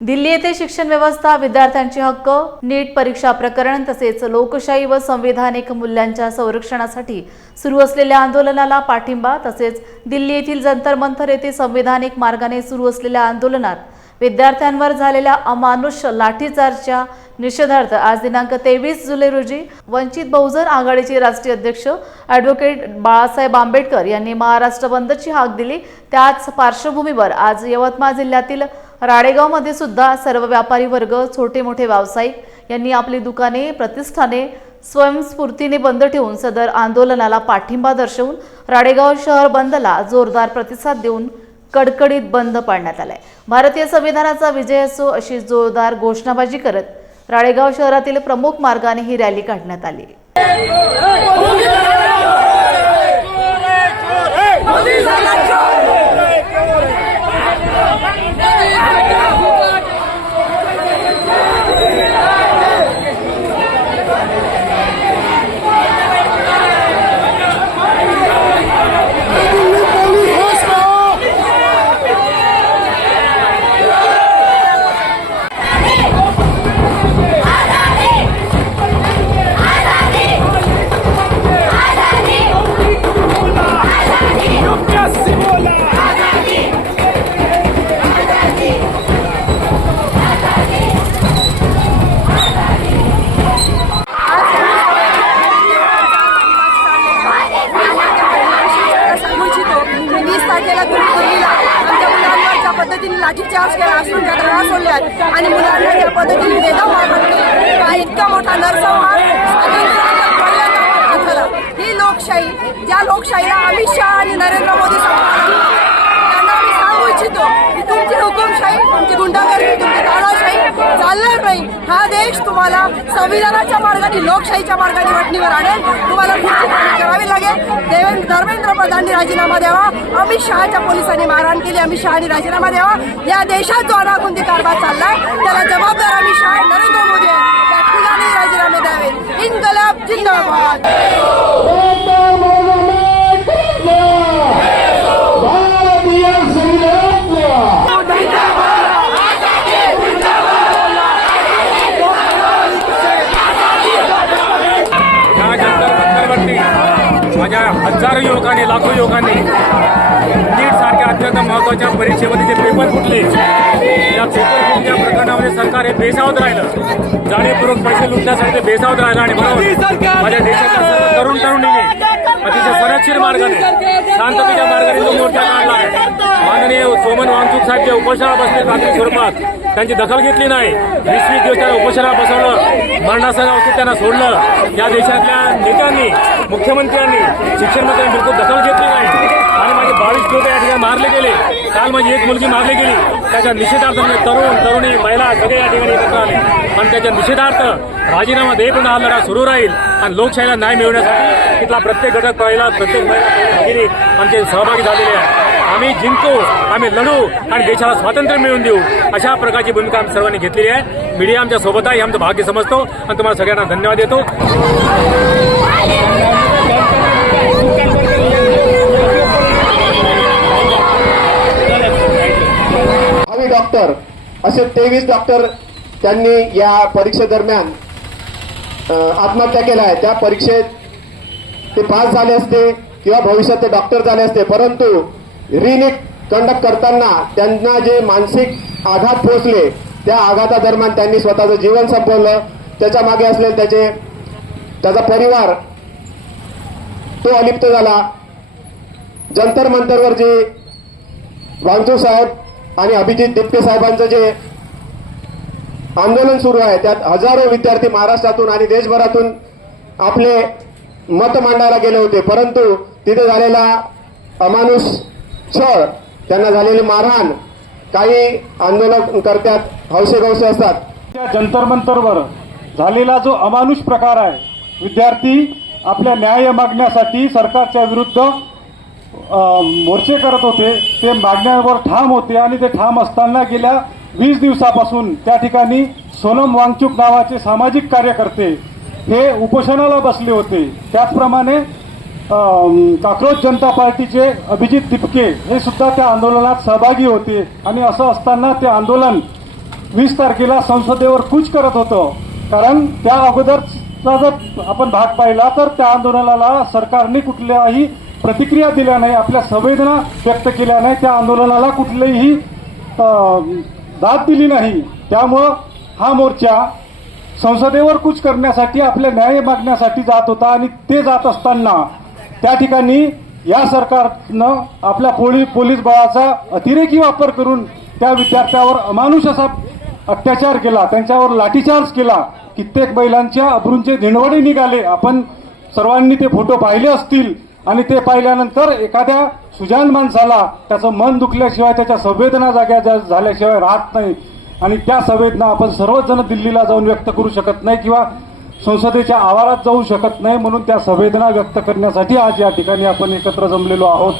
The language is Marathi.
दिल्ली येथे शिक्षण व्यवस्था, विद्यार्थ्यांचे हक्क, नीट परीक्षा प्रकरण तसेच लोकशाही व संवैधानिक मूल्यांच्या संरक्षणासाठी सुरू असलेल्या आंदोलनाला पाठिंबा तसेच दिल्ली येथील जंतर मंतर येथे संवैधानिक मार्गाने सुरू असलेल्या आंदोलनात विद्यार्थ्यांवर झालेल्या अमानुष लाठीचार्जच्या निषेधार्थ आज दिनांक 23 जुलै रोजी वंचित बहुजन आघाडीचे राष्ट्रीय अध्यक्ष ॲडव्होकेट बाळासाहेब आंबेडकर यांनी महाराष्ट्र बंदची हाक दिली। त्याच पार्श्वभूमीवर आज यवतमाळ जिल्ह्यातील राळेगावमध्ये सुद्धा सर्व व्यापारी वर्ग, छोटे मोठे व्यावसायिक यांनी आपली दुकाने, प्रतिष्ठाने स्वयंस्फूर्तीने बंद ठेवून सदर आंदोलनाला पाठिंबा दर्शवून राळेगाव शहर बंदला जोरदार प्रतिसाद देऊन कडकडीत बंद पाडण्यात आलाय। भारतीय संविधानाचा विजय असो अशी जोरदार घोषणाबाजी करत राळेगाव शहरातील प्रमुख मार्गाने ही रॅली काढण्यात आली। लाठीचार्ज केला असून त्या धडा सोडल्यात आणि मुलांना या पद्धतीने भेदभाव केला। हा इतका मोठा नरसंहार ही लोकशाही, ज्या लोकशाहीला अमित शहा आणि नरेंद्र मोदी त्यांना आम्ही सांगू इच्छितो की तुमची हुकुमशाही, तुमची गुंडागर्दी, तुमची तानाशाही चालणार नाही। हा देश तुम्हाला संविधानाच्या मार्गाने, लोकशाहीच्या मार्गाने वाटणीवर आणेल। तुम्हाला करावी लागेल। धर्मेंद्र प्रधानांनी राजीनामा द्यावा, अमित शहाच्या पोलिसांनी मारहाण केली, अमित शहानी राजीनामा द्यावा। या देशात जो अनागुंदी कारभार चाललाय त्याला जबाबदार अमित शहा, नरेंद्र मोदी या ठिकाणी राजीनामे द्यावे। इन्कलाब जिंदाबाद। माझ्या हजारो युवकांनी, लाखो युवकांनी नीट सारख्या अत्यंत महत्त्वाच्या परीक्षेमध्ये जे पेपर फुटले, त्या पेपर फुटल्या प्रकरणामध्ये सरकार हे बेसावध राहिलं, जाणीवपूर्वक पैसे लुटण्यासाठी ते बेसावध राहिलं आणि म्हणून माझ्या देशाच्या सर्व तरुण तरुणीने अतिशय सुरक्षित मार्गाने, शांततेच्या मार्गाने जो मोर्चा काढला आहे। माननीय सोमन वांगचूक साहेब जे उपोषणाला बसले तांत्रिक स्वरूपात, त्यांची दखल घेतली नाही। 20-20 दिवस त्यांना उपोषणाला बसवलं, मरणासह औषध त्यांना सोडलं। या देशातल्या नेत्यांनी, मुख्यमंत्र्यांनी, शिक्षण मंत्र्यांनी बिलकुल दखल घेतली नाही आणि माझे 22 लोक या ठिकाणी मारले गेले। काल माझी एक मुलगी मारली गेली। त्याच्या निषेधार्थ म्हणजे तरुण, तरुणी, महिला सगळे या ठिकाणी एकत्र आले आणि त्याच्या निषेधार्थ राजीनामा देईपर्यंत हा लढा सुरू राहील आणि लोकशाहीला न्याय मिळवण्यासाठी तिथला प्रत्येक घटक पाहिला, प्रत्येक महिला भगिनी आमचे सहभागी झालेले आहे। आम्ही जिंकू, आम्ही लढू आणि देशाला स्वातंत्र्य मिळवून देऊ, अशा प्रकारची भूमिका आम्ही सर्वांनी घेतलेली आहे। मीडिया आमच्या सोबत आहे, आमचं भाग्य समजतो आणि तुम्हाला सगळ्यांना धन्यवाद देतो। डॉक्टर असे 23 डॉक्टर त्यांनी या परीक्षेदरम्यान आत्महत्या केल्या आहे। त्या परीक्षेत ते पास झाले असते किंवा भविष्यात ते डॉक्टर झाले असते, परंतु रिनीट कंडक्ट करताना त्यांना जे मानसिक आघात पोहोचले, त्या आघातादरम्यान त्यांनी स्वतःचं जीवन संपवलं। त्याच्या मागे असलेले त्याचा परिवार तो अलिप्त झाला। जंतर मंतरवर जे वांगचूक साहेब आणि अभिजित दिप्ते साहेबांचं जे आंदोलन सुरू आहे, त्यात हजारो विद्यार्थी महाराष्ट्रातून आणि देशभरातून आपले मत मांडायला गेले होते, परंतु तिथे झालेला अमानुष छळ, त्यांना झालेली मारहाण, काही आंदोलनकर्त्यात हौसेगौसे असतात। त्या जंतर मंतरवर झालेला जो अमानुष प्रकार आहे, विद्यार्थी आपल्या न्याय मागण्यासाठी सरकारच्या विरुद्ध मोर्चे करत होते, ते मागण्यावर ठाम होते आणि ते ठाम असताना गेल्या 20 दिवसापासून त्या ठिकाणी सोनम वांगचूक नावाचे सामाजिक कार्यकर्ते हे उपोषणाला बसले होते। त्याचप्रमाणे काक्रोच जनता पार्टीचे अभिजित दिपके हे सुद्धा त्या आंदोलनात सहभागी होते आणि असं असताना ते आंदोलन 20 तारखेला संसदेवर कूच करत होतो, कारण त्या अगोदरचा जर आपण भाग पाहिला तर त्या आंदोलनाला सरकारने कुठल्याही प्रतिक्रिया दिल्या नाही, आपल्या संवेदना व्यक्त केल्या नाही, त्या आंदोलनाला कुठलीही दाद दिली नाही. त्यामुळं हा मोर्चा संसदेवर कूच करण्यासाठी, आपल्या न्याय मागण्यासाठी जात होता. आणि ते जात असताना त्या ठिकाणी या सरकारनं आपल्या पोलीस बळाचा अतिरेकी वापर करून त्या विद्यार्थ्यावर अमानुष असा अत्याचार केला, त्यांच्यावर लाठीचार्ज केला. कित्येक महिलांच्या अब्रूंचे धिंडवडे निघाले. आपण सर्वांनी ते फोटो पाहिले असतील. आणि ते पाहिल्यानंतर एखाद्या सुजाण माणसाला त्याचं मन दुखल्याशिवाय, त्याच्या संवेदना जाग्या झाल्याशिवाय राहत नाही. आणि त्या संवेदना आपण सर्वच जण दिल्लीला जाऊन व्यक्त करू शकत नाही किंवा संसदेच्या आवारात जाऊ शकत नाही. म्हणून त्या संवेदना व्यक्त करण्यासाठी आज या ठिकाणी आपण एकत्र जमलेलो आहोत.